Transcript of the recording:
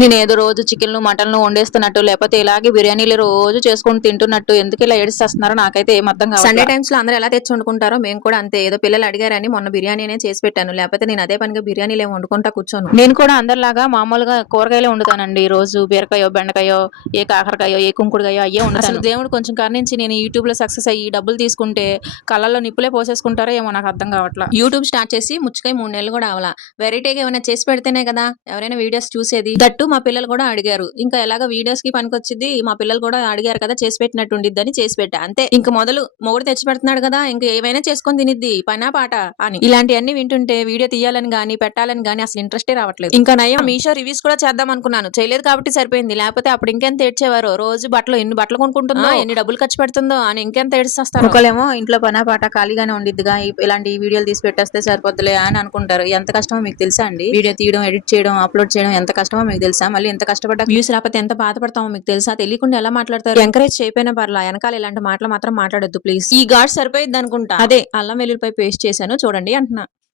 నేను ఏదో రోజు చికెన్లు మటన్లు వండేస్తున్నట్టు లేకపోతే ఇలాగే బిర్యానీలు రోజు చేసుకొని తింటున్నట్టు ఎందుకు ఇలా ఏడిస్తున్నారో నాకైతే ఏం అర్థం సండే టైమ్స్లో అందరూ ఎలా తెచ్చి వండుకుంటారో మేము కూడా అంతే. ఏదో పిల్లలు అడిగారని మొన్న బిర్యానీనే చేసి పెట్టాను. లేకపోతే నేను అదే పనిగా బిర్యానీలు ఏమి వండుకుంటా కూర్చోను. నేను కూడా అందరిలాగా మామూలుగా కూరగాయలే వండుతానండి. ఈ రోజు బీరకాయో బెండకాయో ఏ కాకరకాయో ఏ కుంకుడుకాయో అయ్యే వండుతాను. అసలు దేవుడు కొంచెం కరుణించి నేను యూట్యూబ్లో సక్సెస్ అయ్యి డబ్బులు తీసుకుంటే కళ్ళల్లో నిప్పులే పోసేసుకుంటారో ఏమో నాకు అర్థం కావట్లా. యూట్యూబ్ స్టార్ట్ చేసి ముచ్చుకాయ మూడు నెలలు కూడా అవలా వెరైటీగా ఏమైనా చేసి పెడితేనే కదా ఎవరైనా వీడియోస్ చూసేది. దట్టు మా పిల్లలు కూడా అడిగారు ఇంకా ఎలాగ వీడియోస్కి పనికొచ్చింది మా పిల్లలు కూడా అడిగారు కదా చేసి పెట్టినట్టు ఉండిద్దని చేసి పెట్టా. అంతే. ఇంక మొదలు మొగుడు తెచ్చి పెడుతున్నాడు కదా ఇంకా ఏమైనా చేసుకొని తినిద్ది పనా పాట అని. ఇలాంటివన్నీ వింటుంటే వీడియో తీయాలని గానీ పెట్టాలని గానీ అసలు ఇంట్రెస్టే రావట్లేదు. ఇంకా నయం మీషో రివ్యూస్ కూడా చేద్దాం అనుకున్నాను. చేయలేదు కాబట్టి సరిపోయింది. లేకపోతే అప్పుడు ఇంకెంత ఏడ్చేవారు? రోజు బట్టలు ఎన్ని బట్టలు కొనుక్కుంటుందో ఎన్ని డబ్బులు ఖర్చు పెడుతుందో అని ఇంకెంత ఏడుస్తాను ఒకళ్ళేమో ఇంట్లో పనా పాట ఖాళీగానే ఉండిద్దిగా ఇలాంటి వీడియోలు తీసి పెట్టేస్తే సరిపోద్దులే అని అనుకుంటారు. ఎంత కష్టమో మీకు తెలుసా అండి? వీడియో తీయడం ఎడిట్ చేయడం అప్లోడ్ చేయడం ఎంత కష్టమో మీకు తెలుసా? మళ్ళీ ఎంత కష్టపడ్డా? వ్యూస్ రాకపోతే ఎంత బాధపడతామో మీకు తెలుసా? తెలియకుండా ఎలా మాట్లాడతారు? ఎంకరేజ్ చేయకపోయినా పర్లా వెనకాల ఇలాంటి మాటలు మాత్రం మాట్లాడొద్దు ప్లీజ్. ఈ గాడ్ సరిపోయింది అనుకుంటా అదే అల్లం వెల్లుల్లిపై పేస్ట్ చేశాను చూడండి అంటున్నా.